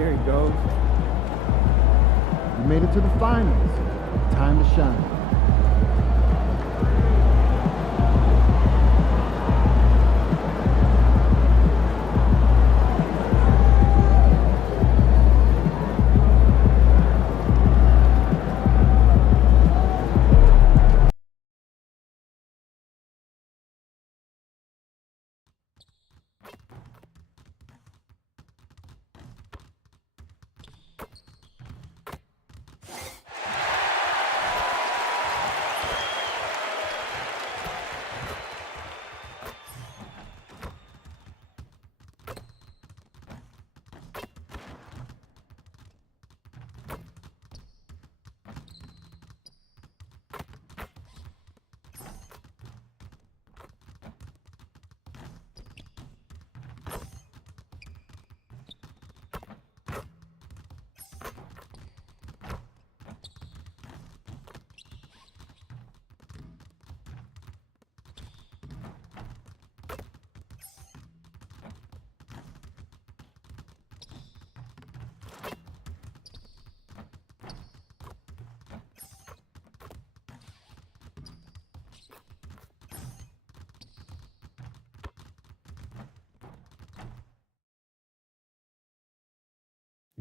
There he goes. You made it to the finals. Time to shine.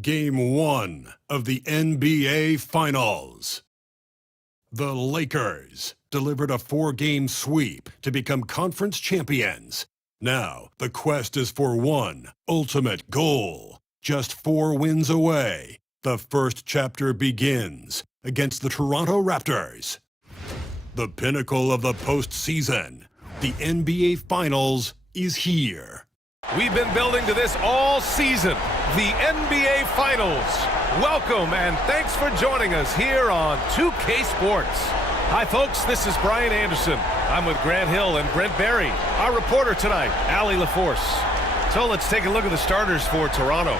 Game 1 of the NBA Finals. The Lakers delivered a 4-game sweep to become conference champions. Now, the quest is for one ultimate goal. Just 4 wins away. The first chapter begins against the Toronto Raptors. The pinnacle of the postseason, the NBA Finals, is here. We've been building to this all season, the NBA Finals. Welcome and thanks for joining us here on 2K Sports. Hi folks, this is Brian Anderson. I'm with Grant Hill and Brent Barry. Our reporter tonight, Allie LaForce. So let's take a look at the starters for Toronto.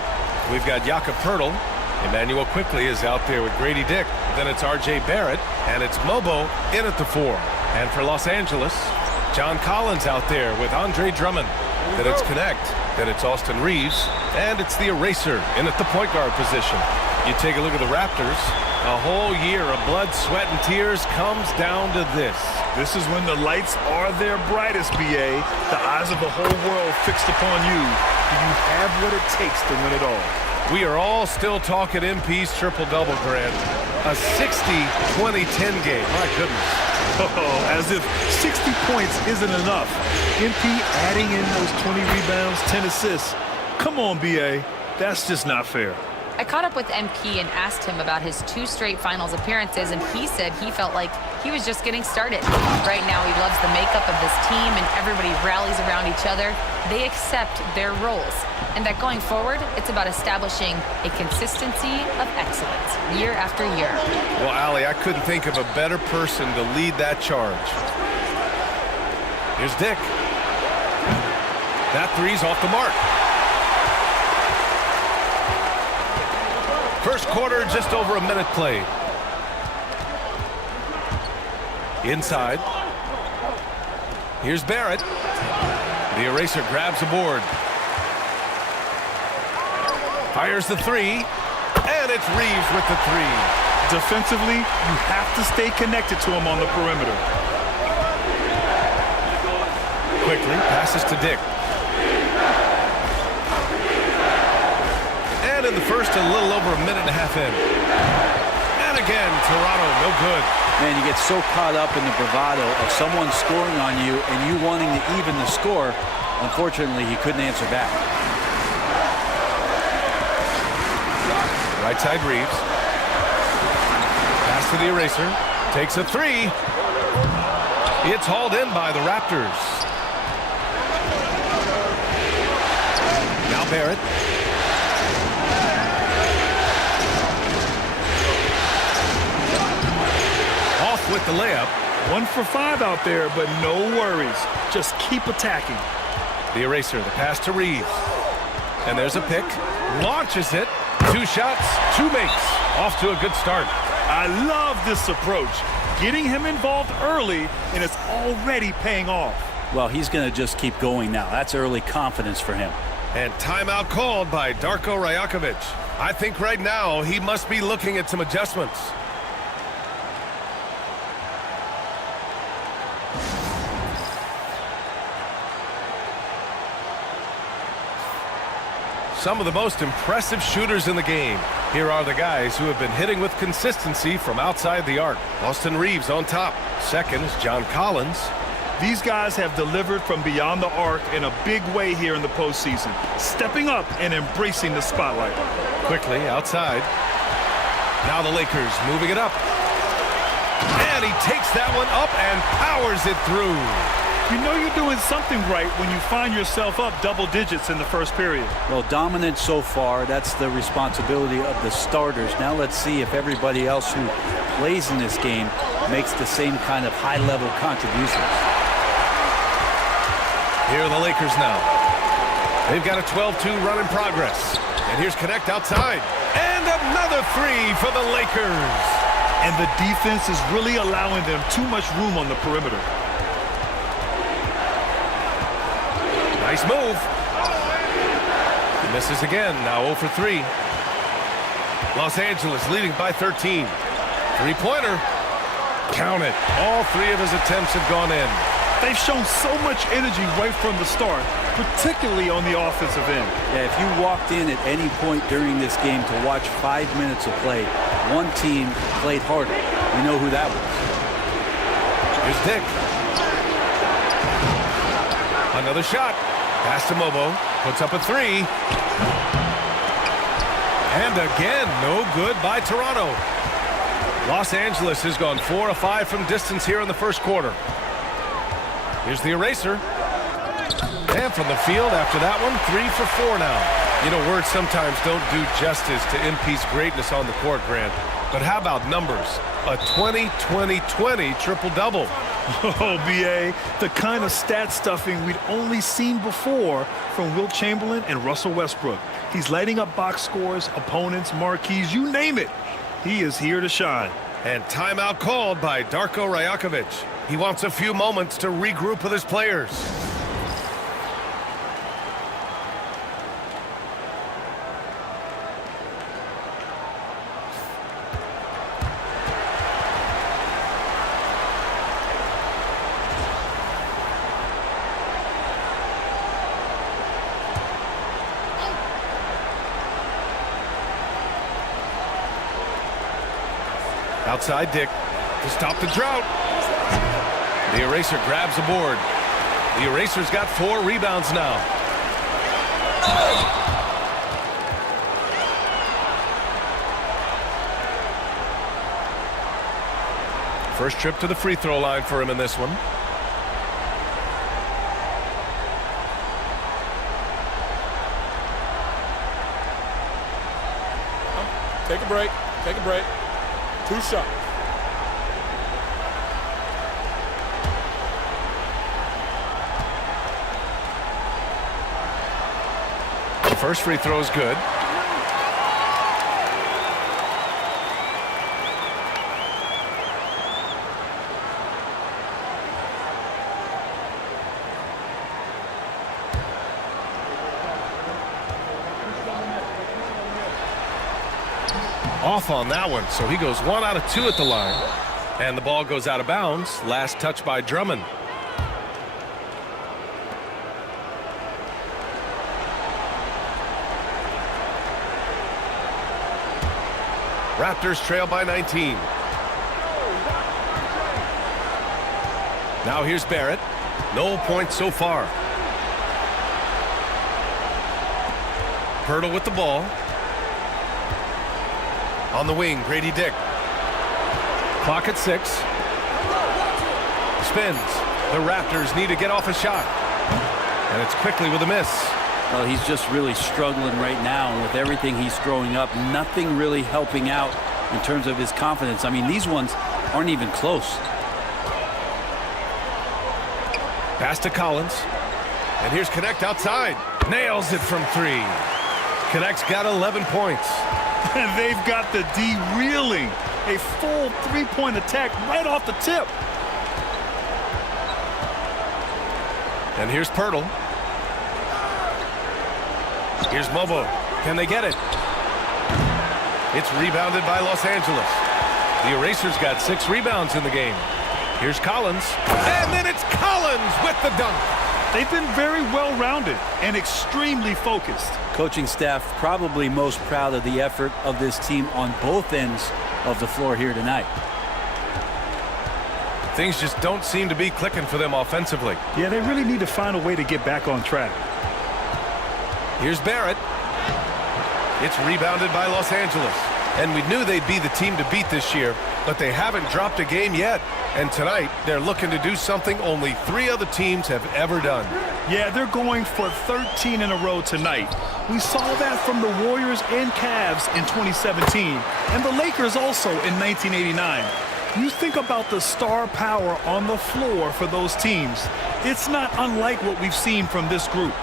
We've got Jakob Poeltl. Emmanuel Quickley is out there with Grady Dick. Then it's RJ Barrett and it's Mobo in at the 4. And for Los Angeles, John Collins out there with Andre Drummond. Then it's Connect, then it's Austin Reeves, and it's the Eraser in at the point guard position. You take a look at the Raptors, a whole year of blood, sweat, and tears comes down to this. This is when the lights are their brightest, BA. The eyes of the whole world fixed upon you. Do you have what it takes to win it all? We are all still talking MP's triple-double, Grant. A 60-20-10 game, my goodness. Oh, as if 60 points isn't enough. MP adding in those 20 rebounds, 10 assists. Come on, BA. That's just not fair. I caught up with MP and asked him about his 2 straight finals appearances, and he said he felt like he was just getting started. Right now, he loves the makeup of this team, and everybody rallies around each other. They accept their roles, and that going forward, it's about establishing a consistency of excellence year after year. Well, Allie, I couldn't think of a better person to lead that charge. Here's Dick. That three's off the mark. First quarter, just over a minute played. Inside. Here's Barrett. The Eraser grabs a board. Fires the 3. And it's Reeves with the 3. Defensively, you have to stay connected to him on the perimeter. Quickly passes to Dick. And in the first, a little over a minute and a half in. And again, Toronto, no good. Man, you get so caught up in the bravado of someone scoring on you and you wanting to even the score. Unfortunately, he couldn't answer back. Right side Reeves. Pass to the Eraser. Takes a 3. It's hauled in by the Raptors. Now Barrett. Off with the layup. 1 for 5 out there, but no worries. Just keep attacking. The Eraser, the pass to Reeves. And there's a pick. Launches it. 2 shots, 2 makes. Off to a good start. I love this approach. Getting him involved early, and it's already paying off. Well, he's going to just keep going now. That's early confidence for him. And timeout called by Darko Rajakovic. I think right now he must be looking at some adjustments. Some of the most impressive shooters in the game. Here are the guys who have been hitting with consistency from outside the arc. Austin Reeves on top. Second is John Collins. These guys have delivered from beyond the arc in a big way here in the postseason, stepping up and embracing the spotlight. Quickly outside. Now the Lakers moving it up. And he takes that one up and powers it through. You know you're doing something right when you find yourself up double digits in the first period. Well, dominant so far. That's the responsibility of the starters. Now let's see if everybody else who plays in this game makes the same kind of high-level contributions. Here are the Lakers now. They've got a 12-2 run in progress. And here's Connect outside. And another three for the Lakers. And the defense is really allowing them too much room on the perimeter. Nice move. He misses again. Now 0 for 3. Los Angeles leading by 13. Three-pointer. Count it. All three of his attempts have gone in. They've shown so much energy right from the start, particularly on the offensive end. Yeah, if you walked in at any point during this game to watch 5 minutes of play, one team played harder. You know who that was. Here's Dick. Another shot. Pass to Mobo. Puts up a three. And again, no good by Toronto. Los Angeles has gone 4 of 5 from distance here in the first quarter. Here's the eraser. And from the field after that one, 3 for 4 now. You know, words sometimes don't do justice to MP's greatness on the court, Grant. But how about numbers? A 20-20-20 triple-double. Oh, B.A., the kind of stat stuffing we'd only seen before from Wilt Chamberlain and Russell Westbrook. He's lighting up box scores, opponents, marquees, you name it. He is here to shine. And timeout called by Darko Rajakovic. He wants a few moments to regroup with his players. Outside Dick to stop the drought. The eraser grabs a board. The eraser's got 4 rebounds now. First trip to the free throw line for him in this one. Take a break. Take a break. 2 shots. The first free throw is good. Off on that one, so he goes 1 out of 2 at the line. And the ball goes out of bounds. Last touch by Drummond. Raptors trail by 19. Now here's Barrett. No points so far. Pirtle with the ball. On the wing, Grady Dick. Clock at 6. Spins. The Raptors need to get off a shot. And it's quickly with a miss. Well, he's just really struggling right now. And with everything he's throwing up, nothing really helping out in terms of his confidence. I mean, these ones aren't even close. Pass to Collins. And here's Connect outside. Nails it from 3. Connect's got 11 points. And they've got the D reeling. A full 3-point attack right off the tip. And here's Pirtle. Here's Mobo. Can they get it? It's rebounded by Los Angeles. The Erasers got 6 rebounds in the game. Here's Collins. And then it's Collins with the dunk. They've been very well-rounded and extremely focused. Coaching staff probably most proud of the effort of this team on both ends of the floor here tonight. Things just don't seem to be clicking for them offensively. Yeah, they really need to find a way to get back on track. Here's Barrett. It's rebounded by Los Angeles. And we knew they'd be the team to beat this year, but they haven't dropped a game yet. And tonight, they're looking to do something only 3 other teams have ever done. Yeah, they're going for 13 in a row tonight. We saw that from the Warriors and Cavs in 2017, and the Lakers also in 1989. You think about the star power on the floor for those teams. It's not unlike what we've seen from this group.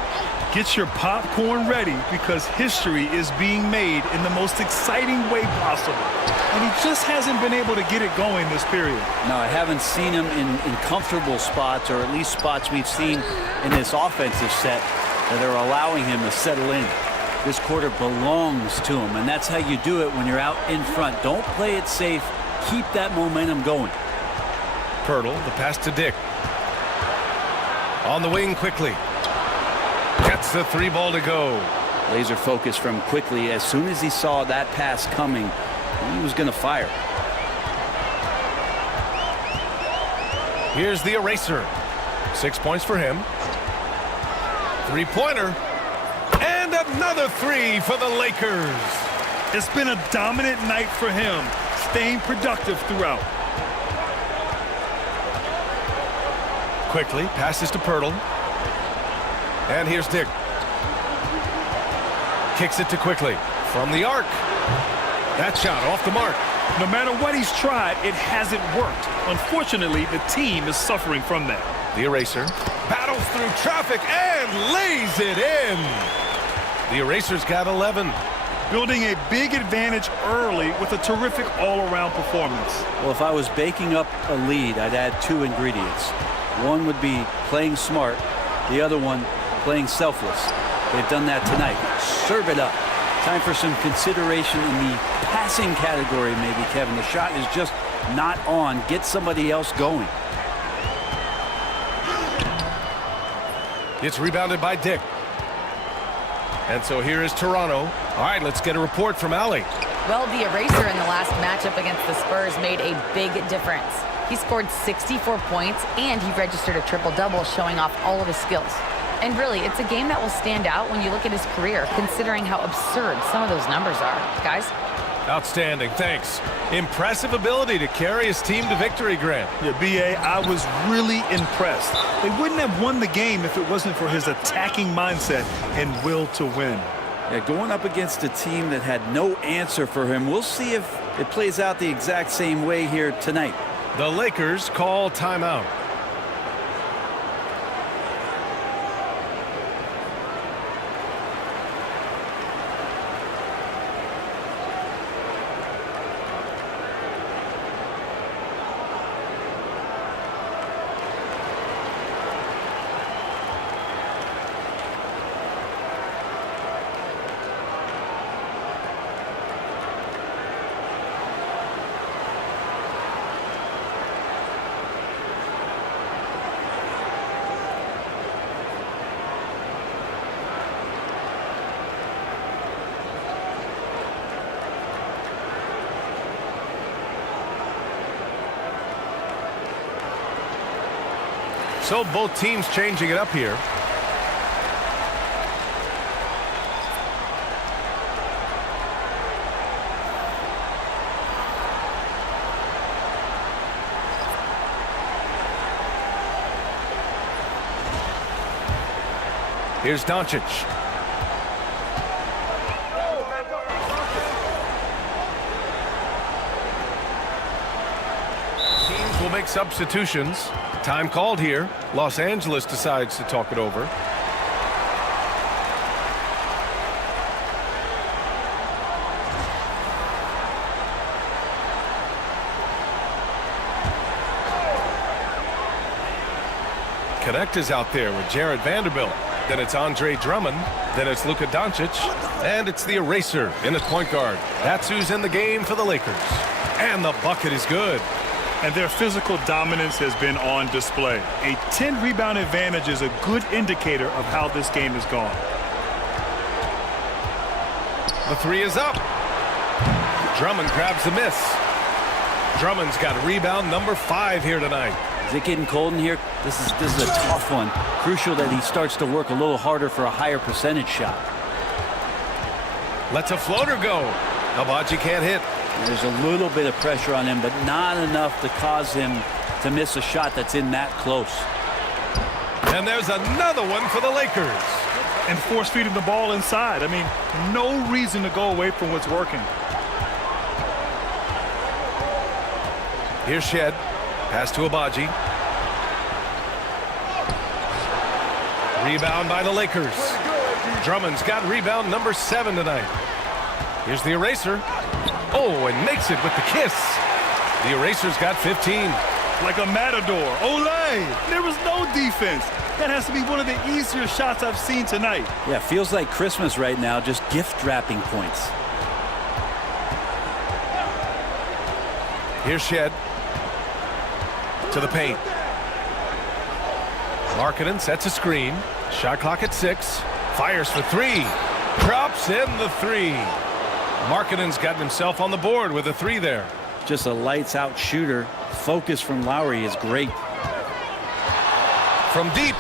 Get your popcorn ready because history is being made in the most exciting way possible. And he just hasn't been able to get it going this period. No, I haven't seen him in comfortable spots, or at least spots we've seen in this offensive set that are allowing him to settle in. This quarter belongs to him, and that's how you do it when you're out in front. Don't play it safe. Keep that momentum going. Pirtle, the pass to Dick. On the wing quickly. Gets the 3 ball to go. Laser focus from Quickly. As soon as he saw that pass coming, he was going to fire. Here's the Eraser. 6 points for him. 3-pointer. And another 3 for the Lakers. It's been a dominant night for him, staying productive throughout. Quickly passes to Pirtle. And here's Dick. Kicks it to Quickly from the arc. That shot off the mark. No matter what he's tried, it hasn't worked. Unfortunately, the team is suffering from that. The Eraser battles through traffic and lays it in. The Eraser's got 11. Building a big advantage early with a terrific all-around performance. Well, if I was baking up a lead, I'd add 2 ingredients. One would be playing smart. The other one, playing selfless. They've done that tonight. Serve it up. Time for some consideration in the passing category, maybe, Kevin. The shot is just not on. Get somebody else going. It's rebounded by Dick. And so here is Toronto. All right, let's get a report from Allie. Well, the Eraser in the last matchup against the Spurs made a big difference. He scored 64 points, and he registered a triple-double, showing off all of his skills. And really, it's a game that will stand out when you look at his career, considering how absurd some of those numbers are. Guys? Outstanding, thanks. Impressive ability to carry his team to victory, Grant. Yeah, B.A., I was really impressed. They wouldn't have won the game if it wasn't for his attacking mindset and will to win. Yeah, going up against a team that had no answer for him. We'll see if it plays out the exact same way here tonight. The Lakers call timeout. So both teams changing it up here. Here's Doncic. Teams will make substitutions. Time called here. Los Angeles decides to talk it over. Connect is out there with Jared Vanderbilt. then it's Andre Drummond, then it's Luka Doncic, and it's the eraser in at point guard. That's who's in the game for the Lakers. And the bucket is good. And their physical dominance has been on display. A 10-rebound advantage is a good indicator of how this game has gone. The three is up. Drummond grabs the miss. Drummond's got rebound number 5 here tonight. Is it getting cold in here? This is a tough one. Crucial that he starts to work a little harder for a higher percentage shot. Lets a floater go. aRcADe can't hit. There's a little bit of pressure on him, but not enough to cause him to miss a shot that's in that close. And there's another one for the Lakers. And force feeding the ball inside. I mean, no reason to go away from what's working. Here's Shed. Pass to aRcADe. Rebound by the Lakers. Drummond's got rebound number 7 tonight. Here's the eraser. Oh, and makes it with the kiss. The eraser's got 15. Like a matador. Olay! There was no defense. That has to be one of the easier shots I've seen tonight. Yeah, feels like Christmas right now, just gift wrapping points. Here's Shed. To the paint. aRcADe sets a screen. Shot clock at 6. Fires for 3. Drops in the 3. aRcADe's gotten himself on the board with a 3 there. Just a lights-out shooter. Focus from Lowry is great. From deep.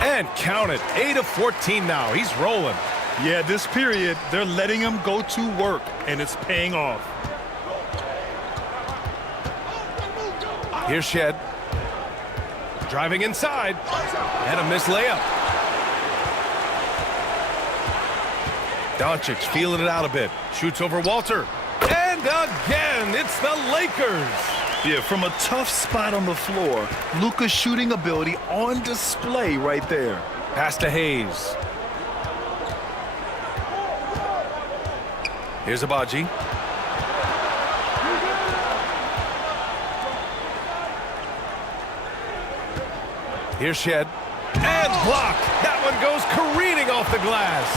And count it. 8 of 14 now. He's rolling. Yeah, this period, they're letting him go to work, and it's paying off. Here's Shed. Driving inside. And a missed layup. Doncic feeling it out a bit. Shoots over Walter. And again, it's the Lakers. Yeah, from a tough spot on the floor, Luka's shooting ability on display right there. Pass to Hayes. Here's aRcADe. Here's Shed. And blocked. That one goes careening off the glass.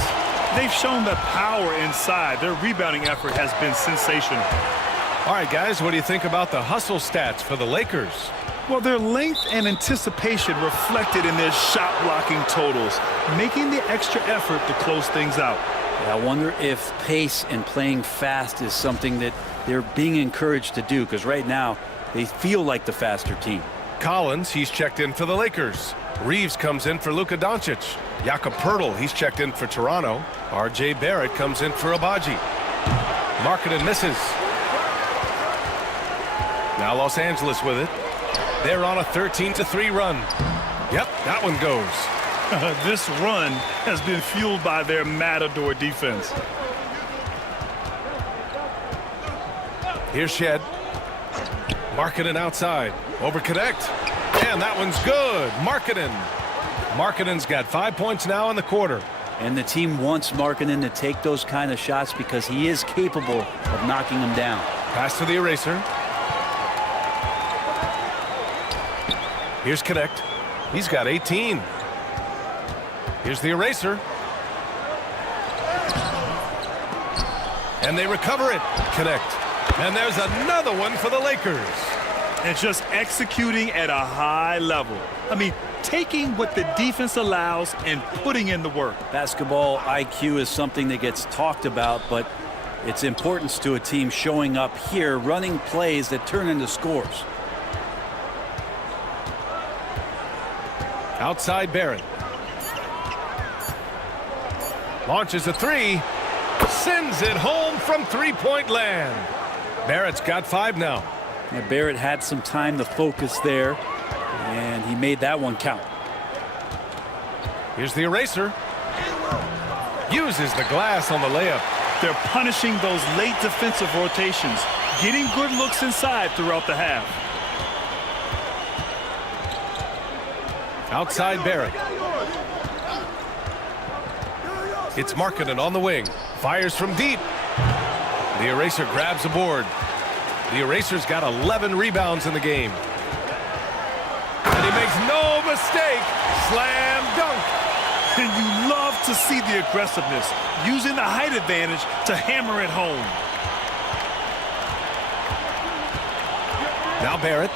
They've shown the power inside. Their rebounding effort has been sensational. All right, guys, what do you think about the hustle stats for the Lakers? Well, their length and anticipation reflected in their shot blocking totals, making the extra effort to close things out. Yeah, I wonder if pace and playing fast is something that they're being encouraged to do, because right now they feel like the faster team. Collins, he's checked in for the Lakers. Reeves comes in for Luka Doncic. Jakob Poeltl, he's checked in for Toronto. R.J. Barrett comes in for aRcADe. aRcADe misses. Now Los Angeles with it. They're on a 13-3 run. Yep, that one goes. This run has been fueled by their matador defense. Here's Shed. aRcADe outside. Over connect. And that one's good. aRcADe's got 5 points now in the quarter. And the team wants aRcADe to take those kind of shots because he is capable of knocking them down. Pass to the eraser. Here's Connect. He's got 18. Here's the eraser. And they recover it. Connect. And there's another one for the Lakers. And just executing at a high level. I mean, taking what the defense allows and putting in the work. Basketball IQ is something that gets talked about, but its importance to a team showing up here, running plays that turn into scores. Outside Barrett. Launches a 3. Sends it home from three-point land. Barrett's got 5 now. Now Barrett had some time to focus there, and he made that one count. Here's the eraser. Uses the glass on the layup. They're punishing those late defensive rotations, getting good looks inside throughout the half. Outside Barrett. It's aRcADe on the wing. Fires from deep. The eraser grabs a board. The eraser's got 11 rebounds in the game. And he makes no mistake. Slam dunk. And you love to see the aggressiveness, using the height advantage to hammer it home. Now Barrett.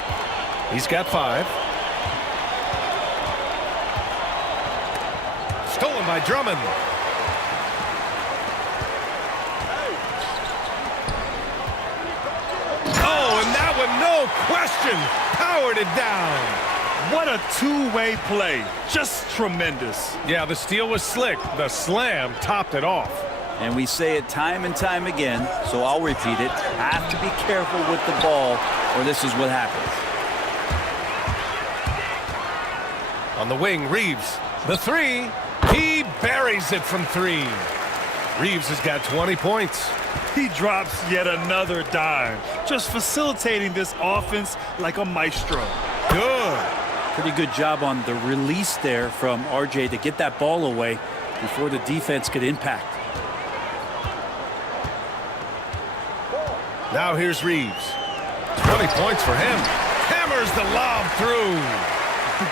He's got 5. Stolen by Drummond. Oh, and that one, no question, powered it down. What a two-way play. Just tremendous. Yeah, the steal was slick. The slam topped it off. And we say it time and time again, so I'll repeat it. Have to be careful with the ball, or this is what happens. On the wing, Reeves. The 3. He buries it from 3. Reeves has got 20 points. He drops yet another dime, just facilitating this offense like a maestro. Good. Pretty good job on the release there from RJ to get that ball away before the defense could impact. Now here's Reeves. 20 points for him. Hammers the lob through.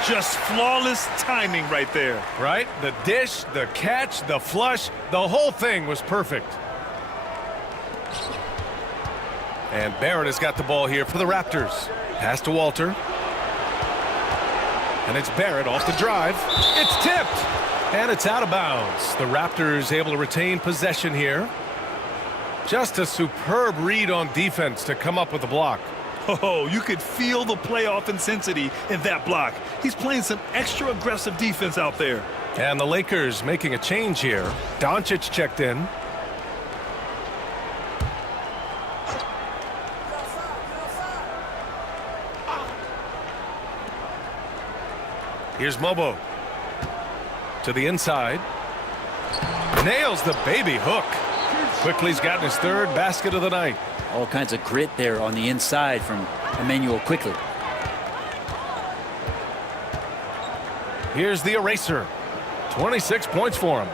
Just flawless timing right there. Right? The dish, the catch, the flush, the whole thing was perfect. And Barrett has got the ball here for the Raptors. Pass to Walter. And it's Barrett off the drive. It's tipped. And it's out of bounds. The Raptors able to retain possession here. Just a superb read on defense to come up with the block. Oh, you could feel the playoff intensity in that block. He's playing some extra aggressive defense out there. And the Lakers making a change here. Doncic checked in. Here's Mobo. To the inside. Nails the baby hook. Quickly's gotten his 3rd basket of the night. All kinds of grit there on the inside from Emmanuel Quickly. Here's the eraser. 26 points for him.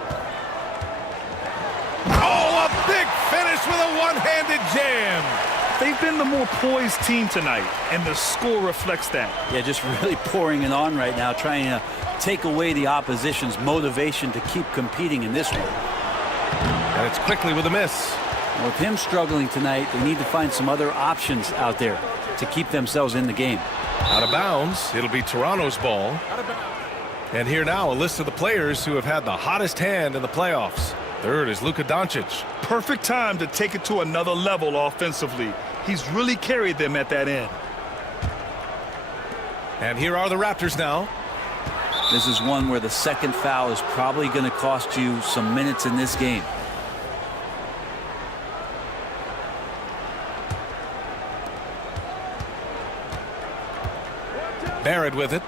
Oh, a big finish with a one-handed jam. They've been the more poised team tonight, and the score reflects that. Yeah, just really pouring it on right now, trying to take away the opposition's motivation to keep competing in this one. And it's Quickly with a miss. With him struggling tonight, they need to find some other options out there to keep themselves in the game. Out of bounds. It'll be Toronto's ball. And here now, a list of the players who have had the hottest hand in the playoffs. 3rd is Luka Doncic. Perfect time to take it to another level offensively. He's really carried them at that end. And here are the Raptors now. This is one where the second foul is probably going to cost you some minutes in this game. Barrett with it.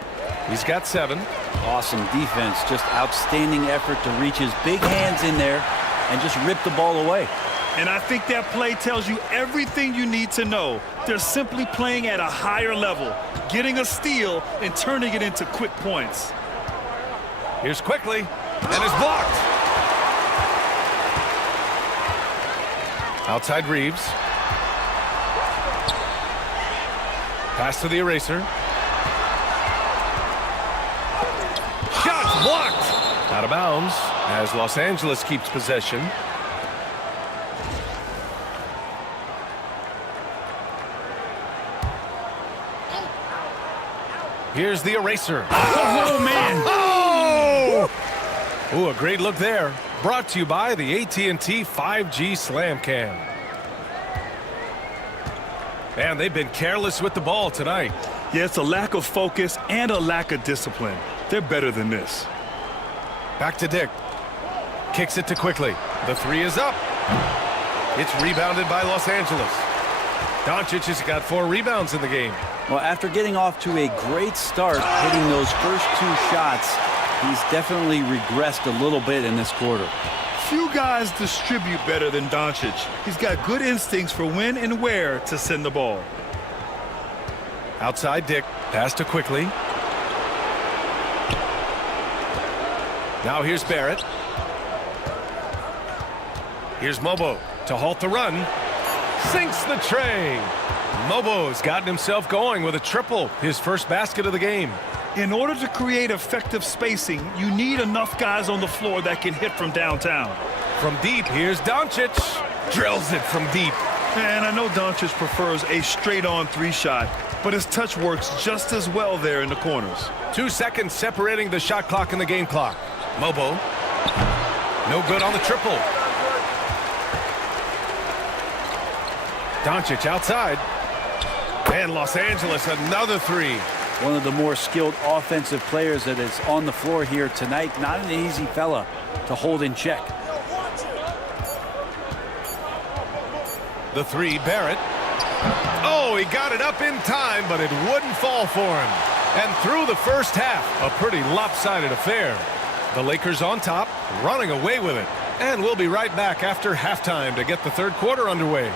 He's got 7. Awesome defense. Just outstanding effort to reach his big hands in there and just rip the ball away. And I think that play tells you everything you need to know. They're simply playing at a higher level, getting a steal and turning it into quick points. Here's Quickly, and it's blocked. Outside Reeves. Pass to the eraser. Shot blocked. Out of bounds as Los Angeles keeps possession. Here's the eraser. Oh, man. Oh! Ooh, a great look there. Brought to you by the AT&T 5G Slam Cam. Man, they've been careless with the ball tonight. Yeah, it's a lack of focus and a lack of discipline. They're better than this. Back to Dick. Kicks it to Quickly. The 3 is up. It's rebounded by Los Angeles. Doncic has got 4 rebounds in the game. Well, after getting off to a great start, hitting those first 2 shots, he's definitely regressed a little bit in this quarter. Few guys distribute better than Doncic. He's got good instincts for when and where to send the ball. Outside Dick. Pass to Quickly. Now here's Barrett. Here's Mobo to halt the run. Sinks the tray. Mobo's gotten himself going with a triple, his first basket of the game. In order to create effective spacing, you need enough guys on the floor that can hit from downtown. From deep, here's Doncic. Drills it from deep. And I know Doncic prefers a straight-on three-shot, but his touch works just as well there in the corners. 2 seconds separating the shot clock and the game clock. Mobo. No good on the triple. Doncic outside. And Los Angeles, another three. One of the more skilled offensive players that is on the floor here tonight. Not an easy fella to hold in check. The three, Barrett. Oh, he got it up in time, but it wouldn't fall for him. And through the first half, a pretty lopsided affair. The Lakers on top, running away with it. And we'll be right back after halftime to get the third quarter underway.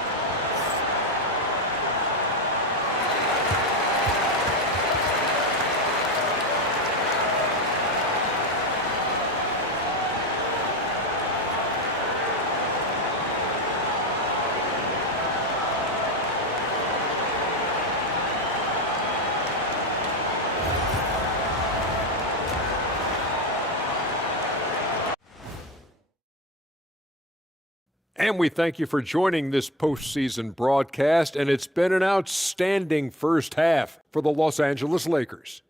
And we thank you for joining this postseason broadcast, and it's been an outstanding first half for the Los Angeles Lakers.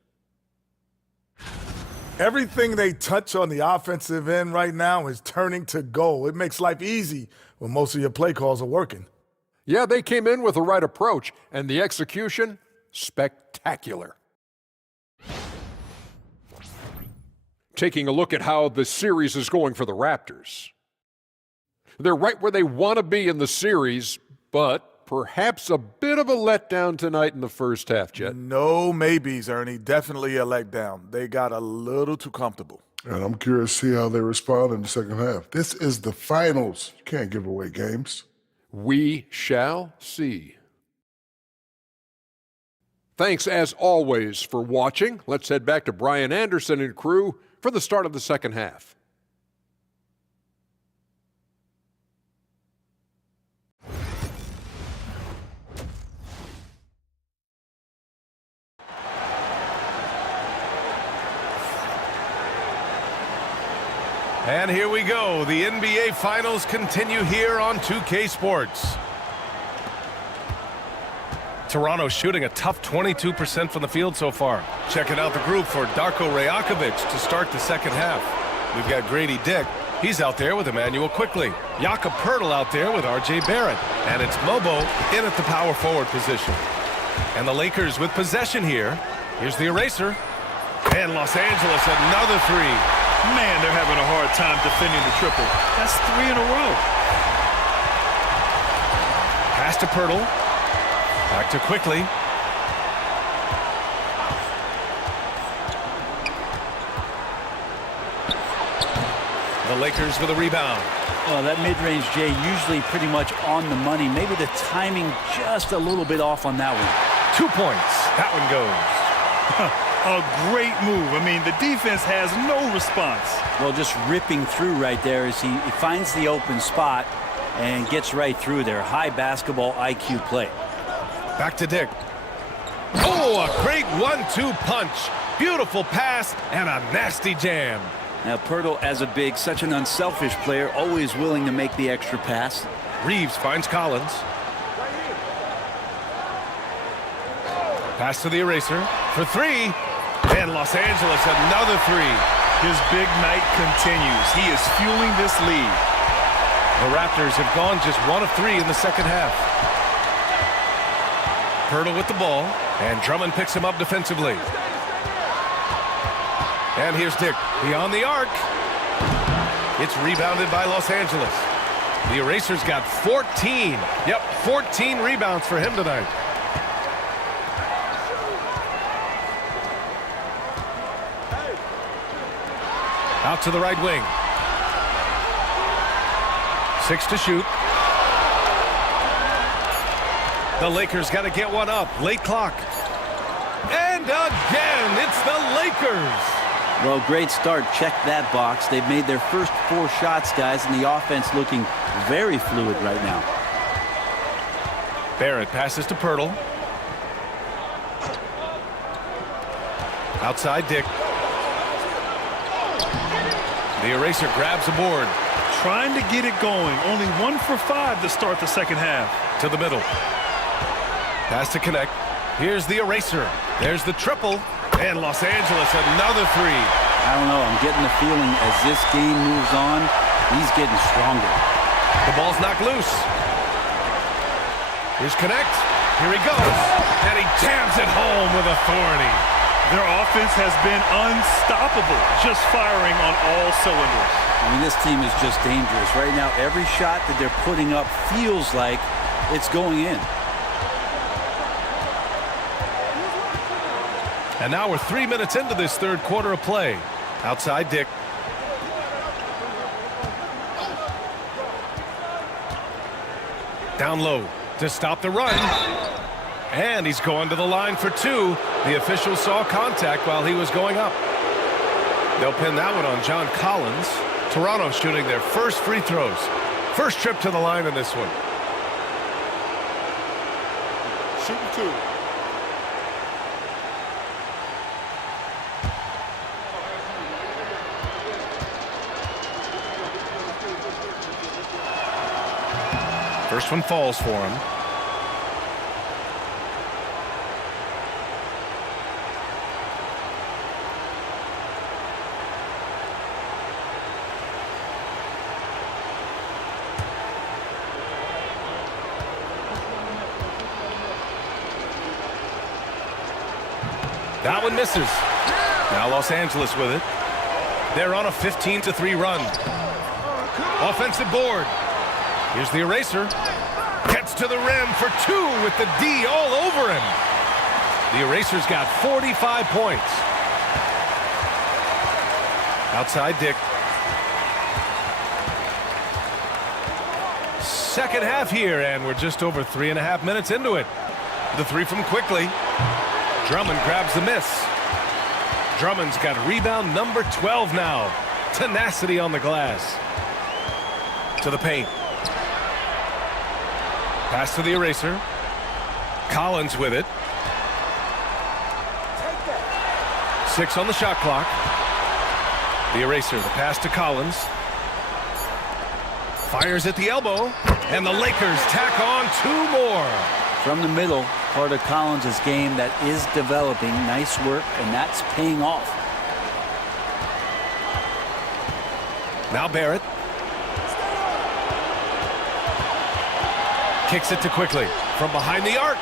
Everything they touch on the offensive end right now is turning to goal. It makes life easy when most of your play calls are working. Yeah, they came in with the right approach, and the execution, spectacular. Taking a look at how the series is going for the Raptors. They're right where they want to be in the series, but perhaps a bit of a letdown tonight in the first half, Jet. No maybes, Ernie. Definitely a letdown. They got a little too comfortable. And I'm curious to see how they respond in the second half. This is the finals. You can't give away games. We shall see. Thanks, as always, for watching. Let's head back to Brian Anderson and crew for the start of the second half. And here we go. The NBA Finals continue here on 2K Sports. Toronto shooting a tough 22% from the field so far. Checking out the group for Darko Rajakovic to start the second half. We've got Grady Dick. He's out there with Emmanuel Quickly. Jakob Poeltl out there with R.J. Barrett. And it's Mobo in at the power forward position. And the Lakers with possession here. Here's the eraser. And Los Angeles, another three. Man, they're having a hard time defending the triple. That's 3 in a row. Pass to Poeltl. Back to Quickly. The Lakers with a rebound. Well, that mid-range, Jay, usually pretty much on the money. Maybe the timing just a little bit off on that one. 2 points. That one goes. A great move. I mean, the defense has no response. Well, just ripping through right there as he finds the open spot and gets right through there. High basketball IQ play. Back to Dick. Oh, a great 1-2 punch. Beautiful pass and a nasty jam. Now, Poeltl, as a big, such an unselfish player, always willing to make the extra pass. Reeves finds Collins. Pass to the eraser for three. And Los Angeles, another three. His big night continues. He is fueling this lead. The Raptors have gone just 1 of 3 in the second half. Poeltl with the ball, and Drummond picks him up defensively. And here's Dick beyond the arc. It's rebounded by Los Angeles. The eraser's got 14. Yep, 14 rebounds for him tonight. Out to the right wing. 6 to shoot. The Lakers got to get one up. Late clock. And again, it's the Lakers. Well, great start. Check that box. They've made their first 4 shots, guys, and the offense looking very fluid right now. Barrett passes to Poeltl. Outside Dick. The eraser grabs a board. Trying to get it going. Only 1 for 5 to start the second half. To the middle. Pass to connect. Here's the eraser. There's the triple. And Los Angeles, another 3. I don't know. I'm getting the feeling as this game moves on, he's getting stronger. The ball's knocked loose. Here's connect. Here he goes. And he jams it home with authority. Their offense has been unstoppable, just firing on all cylinders. I mean, this team is just dangerous. Right now, every shot that they're putting up feels like it's going in. And now we're 3 minutes into this third quarter of play. Outside Dick. Down low to stop the run. And he's going to the line for 2. The official saw contact while he was going up. They'll pin that one on John Collins. Toronto shooting their first free throws. First trip to the line in this one. Shooting 2. First one falls for him. That one misses. Now Los Angeles with it. They're on a 15-3 run. Offensive board. Here's the eraser. Gets to the rim for 2 with the D all over him. The eraser's got 45 points. Outside Dick. Second half here, and we're just over 3.5 minutes into it. The 3 from Quickly. Drummond grabs the miss. Drummond's got rebound number 12 now. Tenacity on the glass. To the paint. Pass to the eraser. Collins with it. 6 on the shot clock. The eraser, the pass to Collins. Fires at the elbow. And the Lakers tack on 2 more. From the middle, part of Collins' game that is developing. Nice work, and that's paying off. Now Barrett. Kicks it to Quickly. From behind the arc.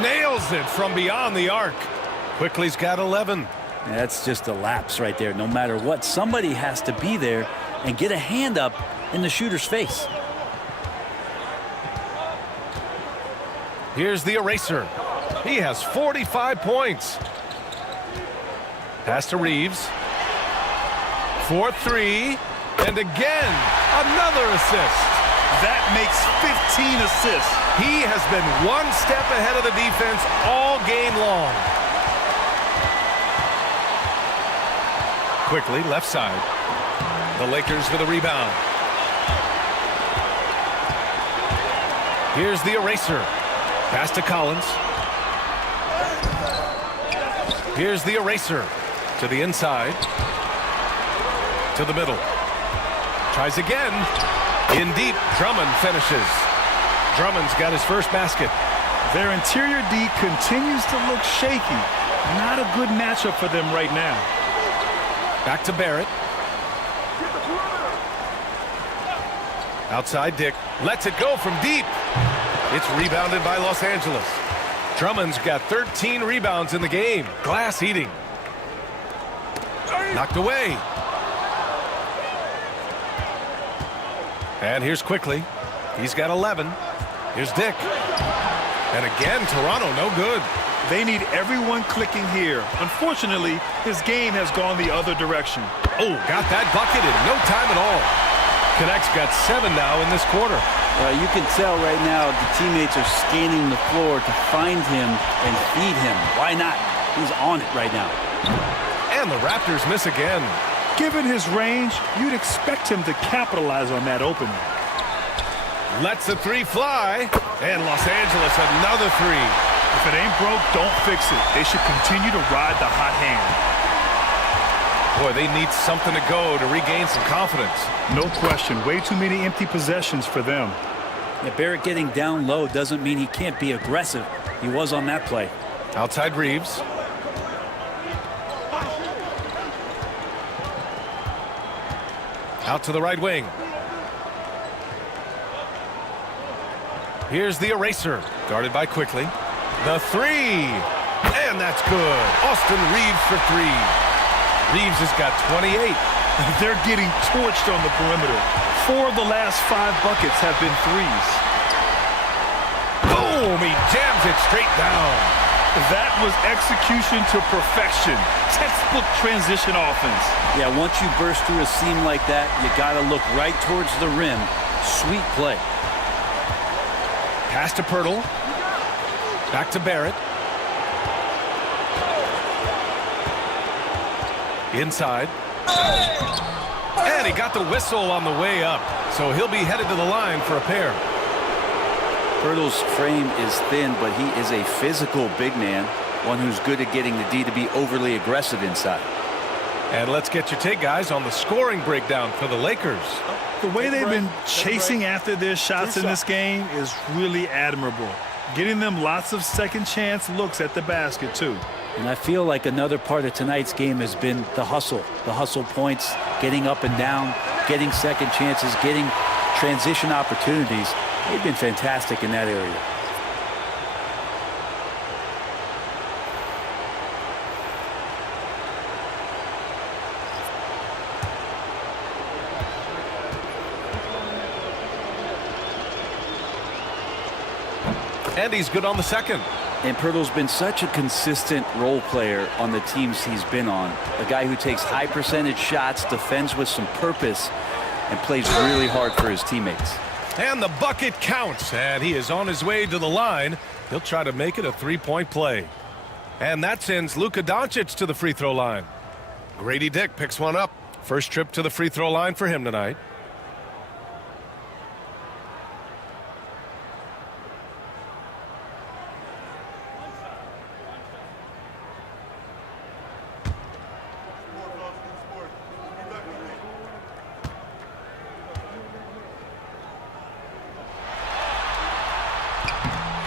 Nails it from beyond the arc. Quickly's got 11. That's just a lapse right there. No matter what, somebody has to be there and get a hand up in the shooter's face. Here's the eraser. He has 45 points. Pass to Reeves. 4-3. And again, another assist. That makes 15 assists. He has been 1 step ahead of the defense all game long. Quickly, left side. The Lakers with a rebound. Here's the eraser. Pass to Collins. Here's the eraser. To the inside. To the middle. Tries again. In deep, Drummond finishes. Drummond's got his first basket. Their interior D continues to look shaky. Not a good matchup for them right now. Back to Barrett. Outside Dick. Lets it go from deep. It's rebounded by Los Angeles. Drummond's got 13 rebounds in the game. Glass eating. Knocked away. And here's Quickly. He's got 11. Here's Dick. And again, Toronto no good. They need everyone clicking here. Unfortunately, his game has gone the other direction. Oh, got that bucket in no time at all. Connect's got 7 now in this quarter. You can tell right now the teammates are scanning the floor to find him and feed him. Why not? He's on it right now. And the Raptors miss again. Given his range, you'd expect him to capitalize on that opening. Lets the 3 fly. And Los Angeles another 3. If it ain't broke, don't fix it. They should continue to ride the hot hand. Boy, they need something to go to regain some confidence. No question. Way too many empty possessions for them. Yeah, Barrett getting down low doesn't mean he can't be aggressive. He was on that play. Outside Reeves. Out to the right wing. Here's the eraser. Guarded by Quickly. The three. And that's good. Austin Reeves for three. Reeves has got 28. They're getting torched on the perimeter. 4 of the last 5 buckets have been threes. Boom! He jams it straight down. That was execution to perfection. Textbook transition offense. Yeah, once you burst through a seam like that, you got to look right towards the rim. Sweet play. Pass to Pirtle. Back to Barrett. Inside. And he got the whistle on the way up. So he'll be headed to the line for a pair. Pirtle's frame is thin, but he is a physical big man, one who's good at getting the D to be overly aggressive inside. And let's get your take, guys, on the scoring breakdown for the Lakers. The way they've been chasing after their shots in this game is really admirable. Getting them lots of second chance looks at the basket, too. And I feel like another part of tonight's game has been the hustle points, getting up and down, getting second chances, getting transition opportunities. They've been fantastic in that area. And he's good on the second. And Pirtle's been such a consistent role player on the teams he's been on. A guy who takes high percentage shots, defends with some purpose, and plays really hard for his teammates. And the bucket counts, and he is on his way to the line. He'll try to make it a three-point play. And that sends Luka Doncic to the free throw line. Grady Dick picks one up. First trip to the free throw line for him tonight.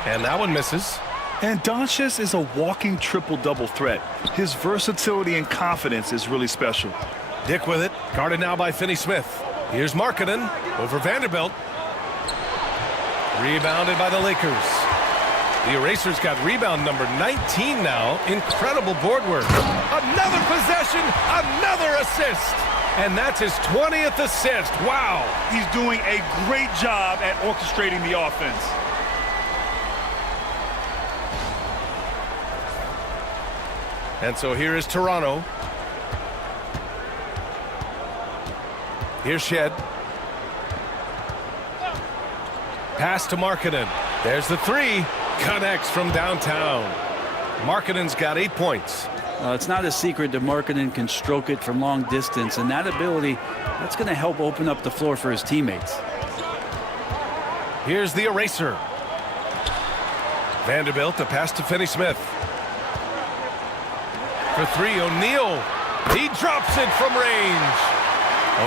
And that one misses. And Doncic is a walking triple-double threat. His versatility and confidence is really special. Dick with it. Guarded now by Finney-Smith. Here's Markkanen over Vanderbilt. Rebounded by the Lakers. The Erasers got rebound number 19 now. Incredible board work. Another possession, another assist. And that's his 20th assist. Wow. He's doing a great job at orchestrating the offense. And so here is Toronto. Here's Shed. Pass to Markkanen. There's the three. Connects from downtown. Markkanen's got 8 points. It's not a secret that Markkanen can stroke it from long distance, and that ability, that's going to help open up the floor for his teammates. Here's the eraser. Vanderbilt, a pass to Finney-Smith. For three, O'Neal. He drops it from range.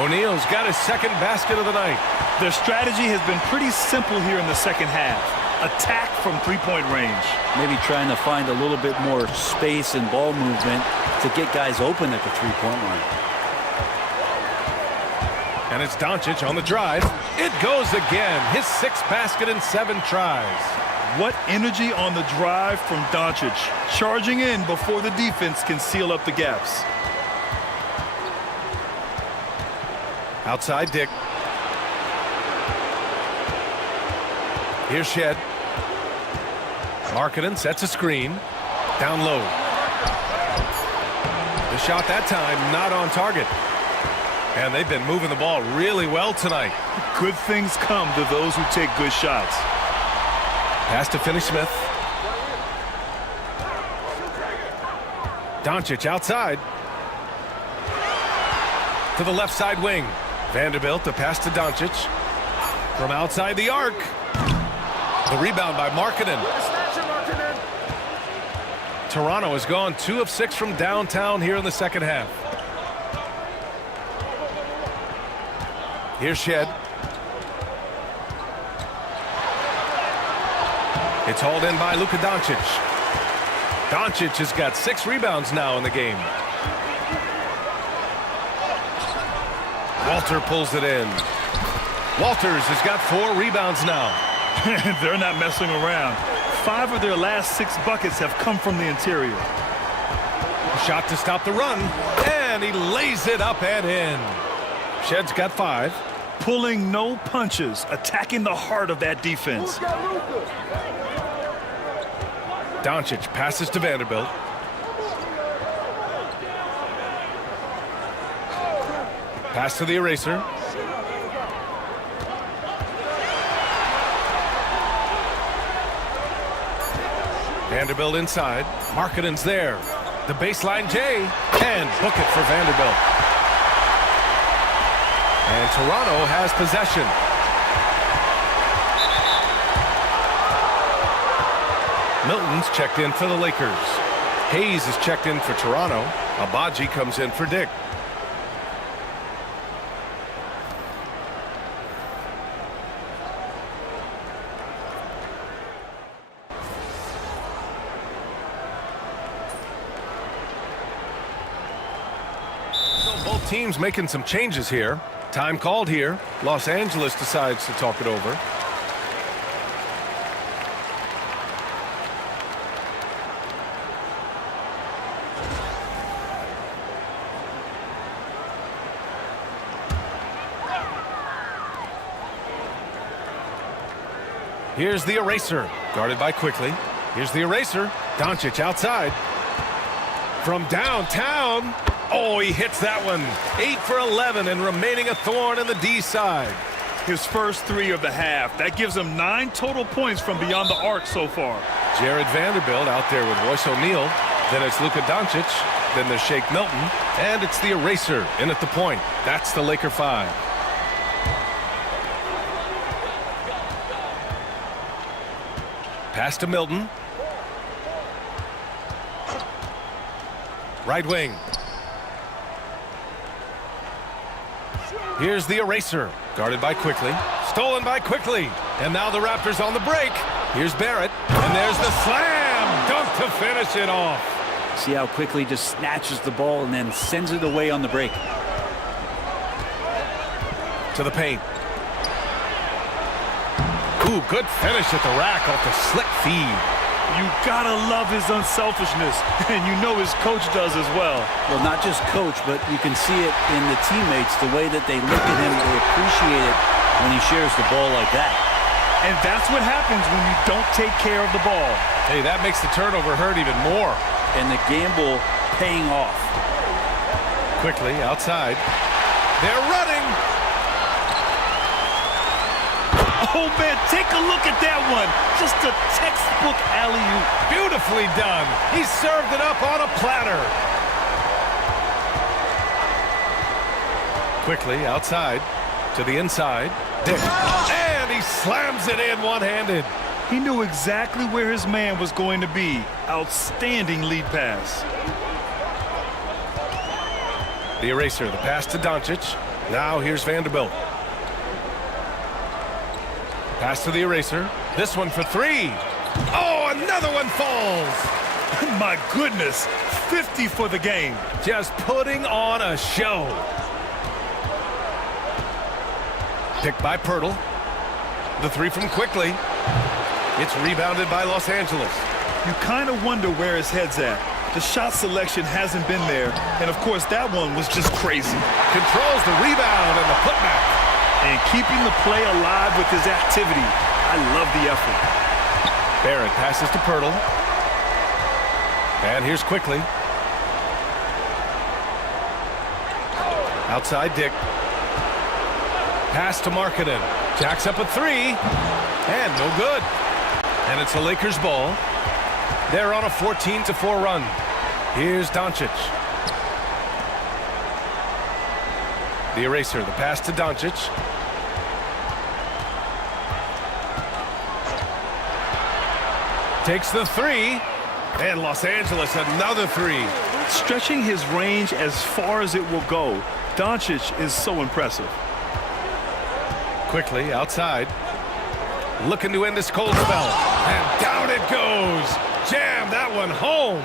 O'Neal's got his second basket of the night. Their strategy has been pretty simple here in the second half. Attack from three-point range. Maybe trying to find a little bit more space and ball movement to get guys open at the three-point line. And it's Doncic on the drive. It goes again. His sixth basket in 7 tries. What energy on the drive from Doncic. Charging in before the defense can seal up the gaps. Outside Dick. Here's Shed. Markkanen sets a screen. Down low. The shot that time not on target. And they've been moving the ball really well tonight. Good things come to those who take good shots. Pass to Finney-Smith. Doncic outside. To the left side wing. Vanderbilt, the pass to Doncic. From outside the arc. The rebound by Markkanen. Toronto has gone 2 of 6 from downtown here in the second half. Here's Shed. It's hauled in by Luka Doncic. Doncic has got 6 rebounds now in the game. Walter pulls it in. Walters has got 4 rebounds now. They're not messing around. 5 of their last 6 buckets have come from the interior. Shot to stop the run, and he lays it up and in. Shed's got 5. Pulling no punches, attacking the heart of that defense. Doncic passes to Vanderbilt. Pass to the eraser. Vanderbilt inside. Markkanen's there. The baseline J, and book it for Vanderbilt. And Toronto has possession. Milton's checked in for the Lakers. Hayes is checked in for Toronto. Abaji comes in for Dick. Both teams making some changes here. Time called here. Los Angeles decides to talk it over. Here's the eraser, guarded by Quickly. Here's the eraser. Doncic outside. From downtown. Oh, he hits that one. 8 for 11 and remaining a thorn in the D side. His first 3 of the half. That gives him 9 total points from beyond the arc so far. Jared Vanderbilt out there with Royce O'Neal. Then it's Luka Doncic. Then there's Shake Milton. And it's the eraser in at the point. That's the Laker 5. Pass to Milton. Right wing. Here's the eraser, guarded by Quickly. Stolen by Quickly. And now the Raptors on the break. Here's Barrett. And there's the slam dunk to finish it off. See how Quickly just snatches the ball and then sends it away on the break. To the paint. Ooh, good finish at the rack off the slick feed. You gotta love his unselfishness, and you know his coach does as well. Well, not just coach, but you can see it in the teammates, the way that they look at him, they appreciate it when he shares the ball like that. And that's what happens when you don't take care of the ball. Hey, that makes the turnover hurt even more. And the gamble paying off. Quickly outside. They're running. Oh, man, take a look at that one. Just a textbook alley-oop. Beautifully done. He served it up on a platter. Quickly outside to the inside. Dick. And he slams it in one-handed. He knew exactly where his man was going to be. Outstanding lead pass. The eraser, the pass to Doncic. Now here's Vanderbilt. Pass to the eraser. This one for 3. Oh, another one falls. My goodness, 50 for the game. Just putting on a show. Picked by Pirtle. The 3 from Quickly. It's rebounded by Los Angeles. You kind of wonder where his head's at. The shot selection hasn't been there. And, of course, that one was just crazy. Controls the rebound and the putback. And keeping the play alive with his activity. I love the effort. Barrett passes to Pirtle. And here's Quickly. Outside Dick. Pass to Markkanen. Jacks up a 3. And no good. And it's a Lakers ball. They're on a 14-4 run. Here's Doncic. The eraser, the pass to Doncic. Takes the 3. And Los Angeles, another three. Stretching his range as far as it will go. Doncic is so impressive. Quickly outside. Looking to end this cold spell. And down it goes. Jam that one home.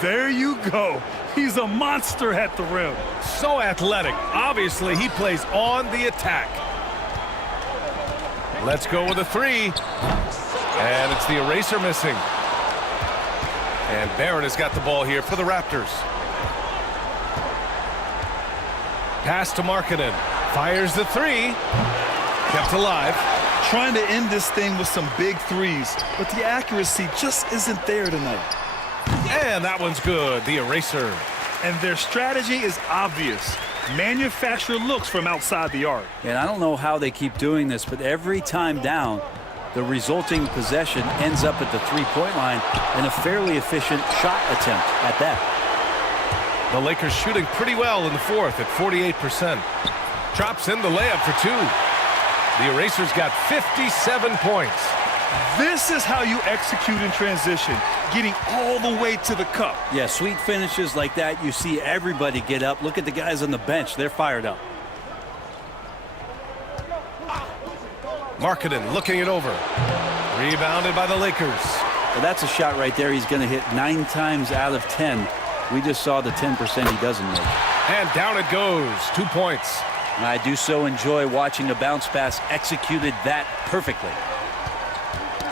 There you go. He's a monster at the rim. So athletic. Obviously, he plays on the attack. Let's go with a three. And it's the eraser missing. And Barrett has got the ball here for the Raptors. Pass to Markkanen. Fires the three. Kept alive. Trying to end this thing with some big threes, but the accuracy just isn't there tonight. And that one's good, the eraser. And their strategy is obvious. Manufacture looks from outside the arc. And I don't know how they keep doing this, but every time down, the resulting possession ends up at the three-point line and a fairly efficient shot attempt at that. The Lakers shooting pretty well in the fourth at 48%. Drops in the layup for two. The eraser's got 57 points. This is how you execute in transition, getting all the way to the cup. Yeah, sweet finishes like that, you see everybody get up. Look at the guys on the bench. They're fired up. Markkanen looking it over. Rebounded by the Lakers. Well, that's a shot right there he's going to hit 9 times out of 10. We just saw the 10% he doesn't make. And down it goes. 2 points. And I do so enjoy watching a bounce pass executed that perfectly.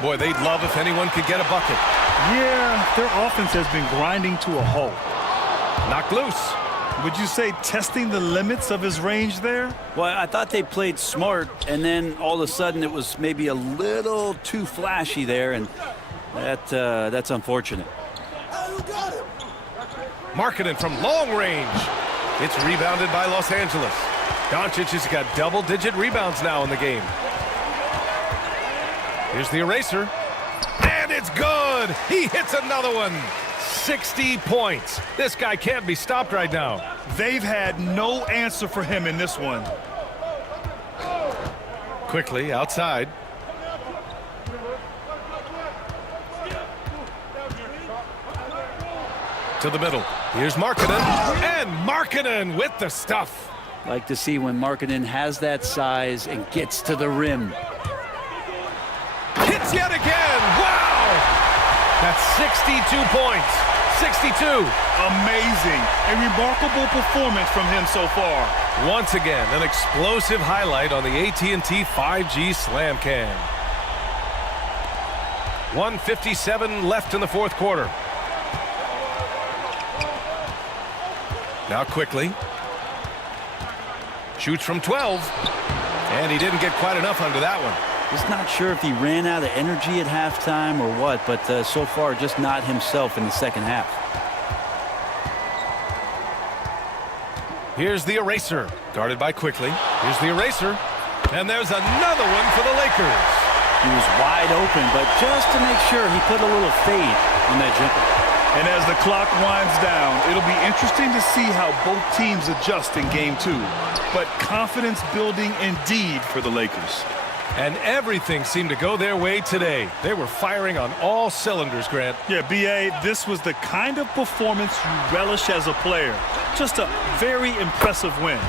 Boy, they'd love if anyone could get a bucket. Yeah, their offense has been grinding to a halt. Knocked loose. Would you say testing the limits of his range there? Well, I thought they played smart, and then all of a sudden it was maybe a little too flashy there, and that's unfortunate. Markkanen from long range. It's rebounded by Los Angeles. Doncic has got double-digit rebounds now in the game. Here's the eraser. And it's good! He hits another one. 60 points. This guy can't be stopped right now. They've had no answer for him in this one. Quickly outside. To the middle. Here's Markkanen. And Markkanen with the stuff. Like to see when Markkanen has that size and gets to the rim. Hits yet again. Wow! That's 62 points. 62. Amazing. A remarkable performance from him so far. Once again, an explosive highlight on the AT&T 5G Slam Cam. 1:57 left in the fourth quarter. Now quickly. Shoots from 12. And he didn't get quite enough under that one. Just not sure if he ran out of energy at halftime or what, but so far just not himself in the second half. Here's the eraser. Guarded by Quickly. Here's the eraser. And there's another one for the Lakers. He was wide open, but just to make sure, he put a little fade on that jumper. And as the clock winds down, it'll be interesting to see how both teams adjust in Game 2. But confidence building indeed for the Lakers. And everything seemed to go their way today. They were firing on all cylinders, Grant. Yeah, B.A., this was the kind of performance you relish as a player. Just a very impressive win.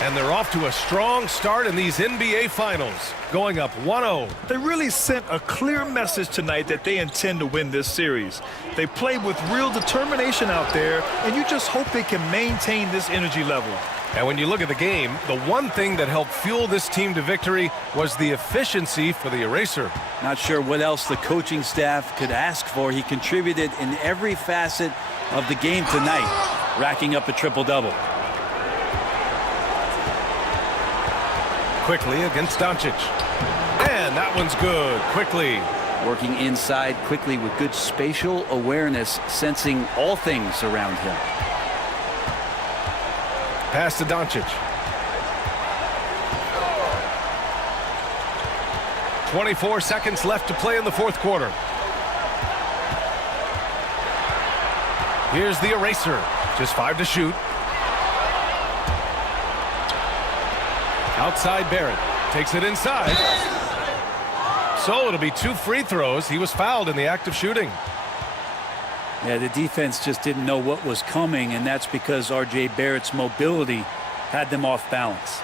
And they're off to a strong start in these NBA Finals, going up 1-0. They really sent a clear message tonight that they intend to win this series. They played with real determination out there, and you just hope they can maintain this energy level. And when you look at the game, the one thing that helped fuel this team to victory was the efficiency for the eraser. Not sure what else the coaching staff could ask for. He contributed in every facet of the game tonight, racking up a triple-double. Quickly against Doncic. And that one's good. Quickly. Working inside quickly with good spatial awareness, sensing all things around him. Pass to Doncic. 24 seconds left to play in the fourth quarter. Here's the eraser. Just 5 to shoot. Outside Barrett. Takes it inside. So it'll be 2 free throws. He was fouled in the act of shooting. Yeah, the defense just didn't know what was coming, and that's because R.J. Barrett's mobility had them off balance.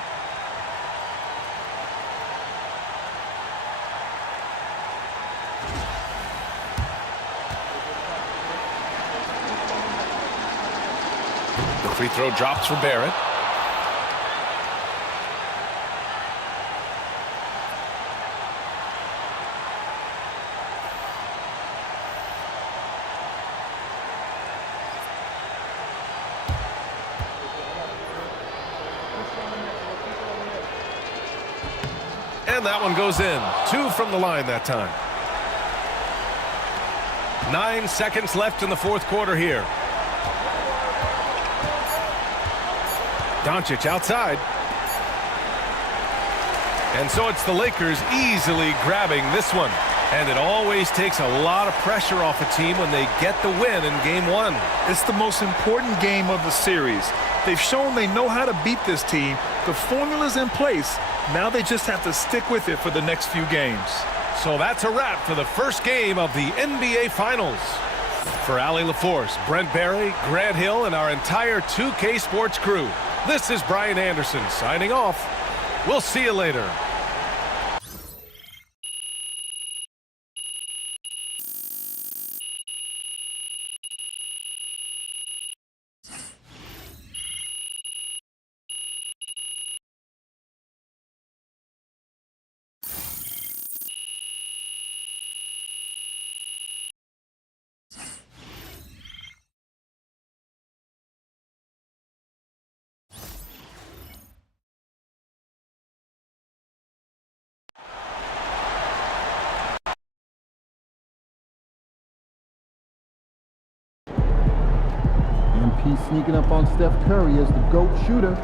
The free throw drops for Barrett. And that one goes in. 2 from the line that time. 9 seconds left in the fourth quarter here. Doncic outside. And so it's the Lakers easily grabbing this one. And it always takes a lot of pressure off a team when they get the win in game 1. It's the most important game of the series. They've shown they know how to beat this team. The formula's in place. Now they just have to stick with it for the next few games. So that's a wrap for the first game of the NBA Finals. For Allie LaForce, Brent Barry, Grant Hill, and our entire 2K Sports crew, this is Brian Anderson signing off. We'll see you later. MP sneaking up on Steph Curry as the GOAT shooter.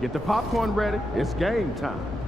Get the popcorn ready. It's game time.